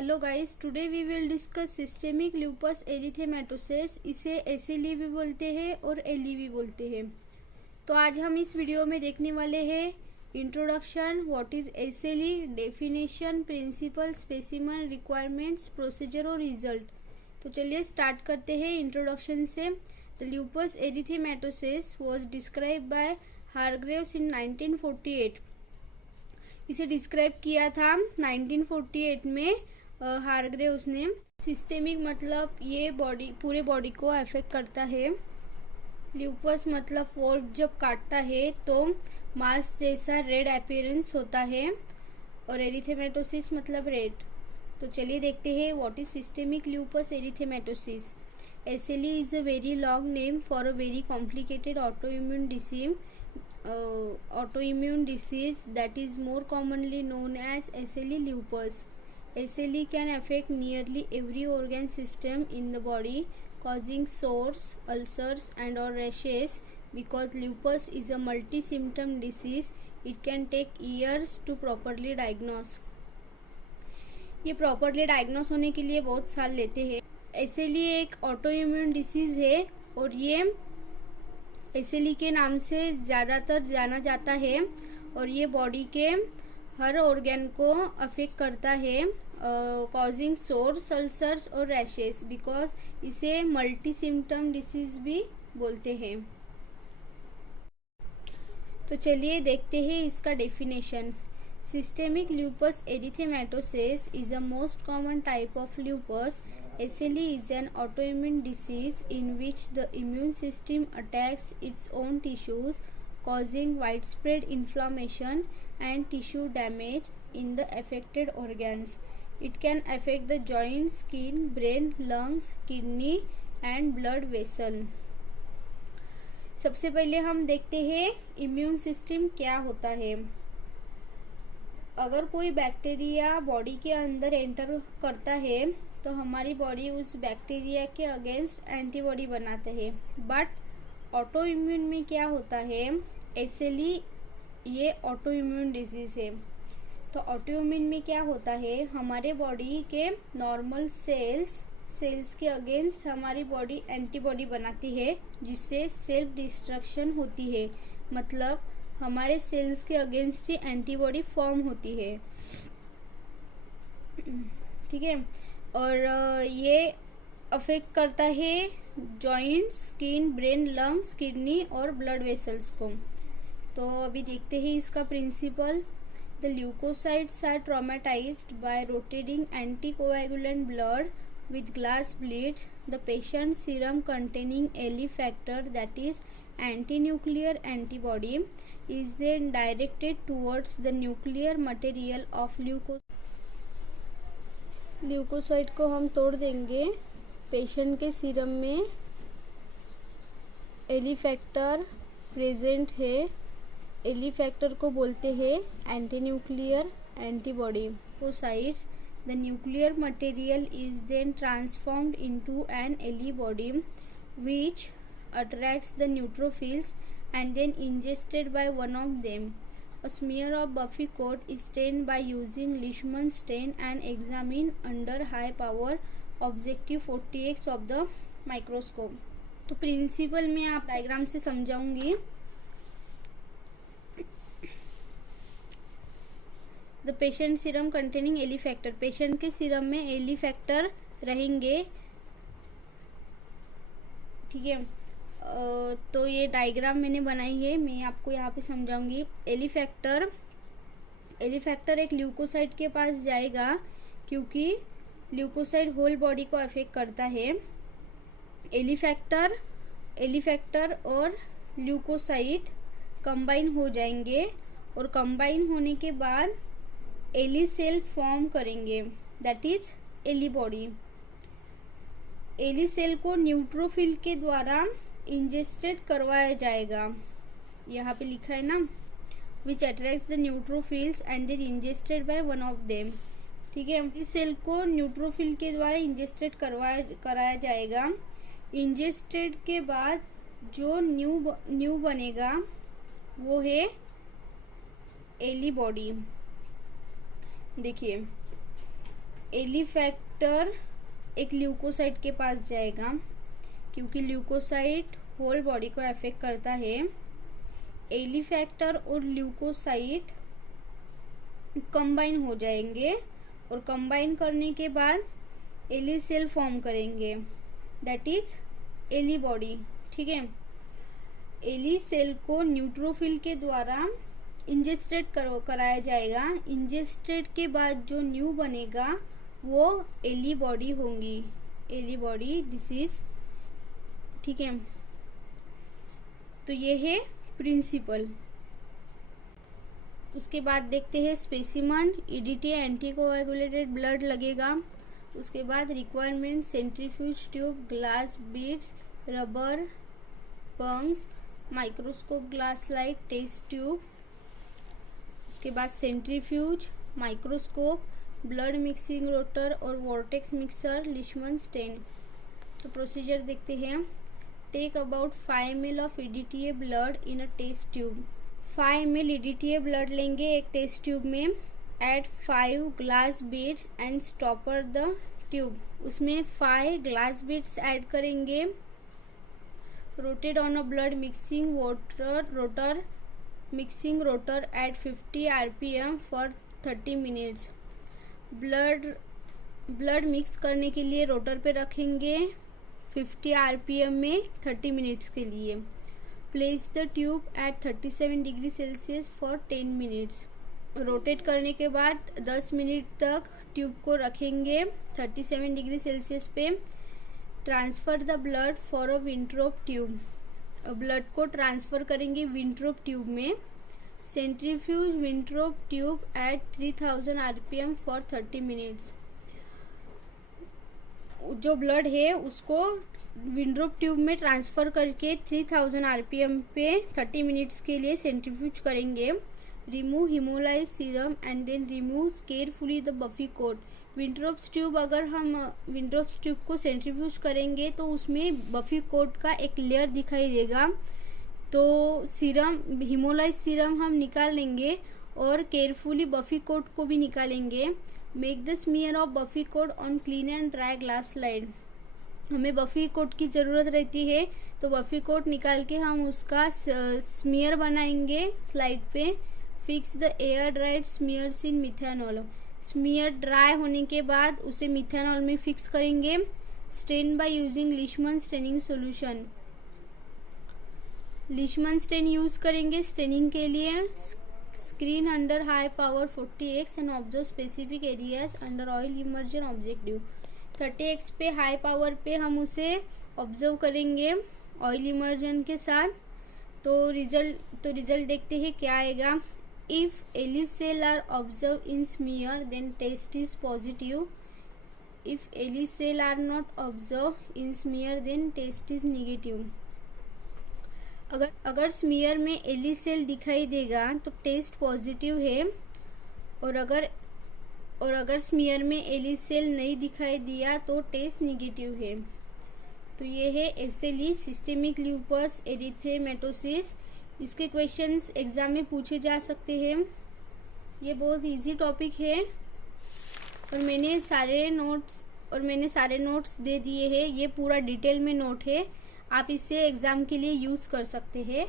Hello guys, today we will discuss systemic lupus erythematosus. इसे SLE भी बोलते हैं और एलई भी बोलते हैं। तो आज हम इस वीडियो में देखने वाले हैं introduction, what is SLE, definition, principle, specimen, requirements, procedure और रिजल्ट। तो चलिए स्टार्ट करते हैं इंट्रोडक्शन से। The lupus erythematosus was describe by Hargreaves in 1948। इसे डिस्क्राइब किया था 1948 में हारग्रेव्स ने। सिस्टेमिक मतलब ये पूरे बॉडी को अफेक्ट करता है। ल्यूपस मतलब वोल्ट जब काटता है तो मास जैसा रेड अपीयरेंस होता है, और एरिथेमेटोसिस मतलब रेड। तो चलिए देखते हैं what is systemic lupus erythematosus. SLE is a very long name for a very complicated autoimmune disease that is more commonly known as SLE lupus. SLE can affect nearly every organ system in the body, causing sores, ulcers and or rashes. Because lupus is a multi-symptom disease, it can take years to properly diagnose. ये properly diagnose होने के लिए बहुत साल लेते हैं। SLE एक autoimmune disease है और ये एसएलई के नाम से ज़्यादातर जाना जाता है, और ये बॉडी के हर ऑर्गन को अफेक्ट करता है, कॉजिंग सोर्स, अल्सर्स और रैशेस। बिकॉज इसे मल्टी सिम्टम डिसीज भी बोलते हैं। तो चलिए देखते हैं इसका definition. Systemic lupus erythematosus is a most common type of lupus. SLE is an autoimmune disease in which the immune system attacks its own tissues, causing widespread inflammation and tissue damage in the affected organs. It can affect the joint, skin, brain, lungs, kidney and blood vessel. सबसे पहले हम देखते हैं immune system क्या होता है। अगर कोई बैक्टीरिया बॉडी के अंदर एंटर करता है तो हमारी बॉडी उस बैक्टीरिया के अगेंस्ट एंटीबॉडी बनाते हैं। बट ऑटो इम्यून में क्या होता है, एसएलई ये ऑटो इम्यून डिजीज है। तो ऑटो इम्यून में क्या होता है, हमारे बॉडी के नॉर्मल सेल्स के अगेंस्ट हमारी बॉडी एंटीबॉडी बनाती है, जिससे सेल्फ डिस्ट्रक्शन होती है। मतलब हमारे सेल्स के अगेंस्ट ही एंटीबॉडी फॉर्म होती है। ठीक है। और ये अफेक्ट करता है joint, skin, brain, lungs, kidney और ब्लड वेसल्स को। तो अभी देखते हैं इसका principle. The leucocytes are traumatised by rotating anticoagulant blood with glass bleeds. The patient serum containing Li factor, that is anti-nuclear antibody, is then directed towards the nuclear material of leucocyte को हम तोड़ देंगे। Patient के serum में LE factor present है। LE factor को बोलते हैं anti nuclear antibody sites. The nuclear material is then transformed into an Li body, which attracts the neutrophils and then ingested by one of them. A smear of Buffy coat is stained by using Leishman stain and examined under high power objective 40x of the microscope. तो principle में आप diagram से समझाऊंगी। The patient serum containing LE factor, patient के serum में LE factor रहेंगे। ठीक है। तो ये डायग्राम मैंने बनाई है, मैं आपको यहाँ पे समझाऊंगी। एली फैक्टर एक ल्यूकोसाइट के पास जाएगा, क्योंकि ल्यूकोसाइट होल बॉडी को अफेक्ट करता है। एली फैक्टर और ल्यूकोसाइट कंबाइन हो जाएंगे, और कंबाइन होने के बाद एली सेल फॉर्म करेंगे, that is LE body. LE cell को न्यूट्रोफिल के द्वारा इंजेस्टेड करवाया जाएगा। यहाँ पे लिखा है ना, which attracts the neutrophils and then ingested by one of them. ठीक है। इस सेल को न्यूट्रोफिल के द्वारा इंजेस्टेड कराया जाएगा। इंजेस्टेड के बाद जो न्यू बनेगा वो है एली बॉडी। देखिए एली फैक्टर एक ल्यूकोसाइट के पास जाएगा, क्योंकि ल्यूकोसाइट होल बॉडी को अफेक्ट करता है। एली फैक्टर और ल्यूकोसाइट कंबाइन हो जाएंगे और कंबाइन करने के बाद एली सेल फॉर्म करेंगे, दैट इज एली बॉडी। ठीक है, एली सेल को न्यूट्रोफिल के द्वारा इंजेस्टेड कराया जाएगा। इंजेस्टेड के बाद जो न्यू बनेगा वो एली बॉडी होंगी, एली बॉडी दिस इज। ठीक है, तो ये है प्रिंसिपल। उसके बाद देखते हैं स्पेसिमन, ईडीटी एंटीकोएगुलेटेड ब्लड लगेगा। उसके बाद requirement centrifuge tube, glass beads, rubber bungs, microscope, glass slide, test tube. उसके बाद centrifuge, microscope, blood mixing rotor और वॉर्टेक्स मिक्सर, लिशमन स्टेन। तो प्रोसीजर देखते हैं। Take about 5 ml of EDTA blood in a test tube. 5 ml EDTA blood लेंगे एक test tube में। Add 5 glass beads and stopper the tube. उसमें 5 glass बीड्स add करेंगे। Rotate on a blood mixing rotor at 50 RPM for 30 minutes. Blood mix करने के लिए rotor पे रखेंगे 50 RPM में 30 मिनट्स के लिए। Place the tube at 37 degree Celsius for 10 minutes. Rotate करने के बाद 10 मिनट तक ट्यूब को रखेंगे 37 डिग्री सेल्सियस पे। Transfer the blood for a Wintrobe tube. Blood को ट्रांसफ़र करेंगे विंट्रोप ट्यूब में। Centrifuge Wintrobe tube at 3000 RPM for 30 minutes. जो ब्लड है उसको विंट्रोप ट्यूब में ट्रांसफ़र करके 3000 RPM पे 30 मिनट्स के लिए सेंट्रीफ्यूज करेंगे। Remove haemolyse serum and then remove carefully the buffy coat. Wintrobe's tube, अगर हम विंट्रोप्स ट्यूब को सेंट्रीफ्यूज करेंगे तो उसमें बफी कोट का एक लेयर दिखाई देगा। तो सीरम, हीमोलाइज सीरम हम निकाल लेंगे और केयरफुली बफी कोट को भी निकालेंगे। Make the smear of buffy coat on clean and dry glass slide. हमें बफी कोट की ज़रूरत रहती है, तो बफी कोट निकाल के हम उसका स्मीयर बनाएंगे स्लाइड पे। Fix the air dried smears in methanol. Smear dry होने के बाद उसे मिथेनॉल में फिक्स करेंगे। Stain by using Leishman staining solution. Leishman stain use करेंगे स्टेनिंग के लिए। Screen under high power 40x and observe specific areas under oil immersion objective. 30x पे हाई पावर पे हम उसे ऑब्जर्व करेंगे ऑयल इमर्जन के साथ। तो रिजल्ट देखते हैं क्या आएगा। If Ellie cell are observed in smear, then test is positive. If Ellie cell are not observed in smear, then test is negative. अगर स्मीयर में एली सेल दिखाई देगा तो टेस्ट पॉजिटिव है, और अगर स्मीयर में एली सेल नहीं दिखाई दिया तो टेस्ट नेगेटिव है। तो ये है एसएलई, सिस्टेमिक ल्यूपस एरिथेमेटोसिस। इसके क्वेश्चंस एग्ज़ाम में पूछे जा सकते हैं। ये बहुत इजी टॉपिक है और मैंने सारे नोट्स दे दिए हैं। ये पूरा डिटेल में नोट है, आप इसे एग्ज़ाम के लिए यूज़ कर सकते हैं।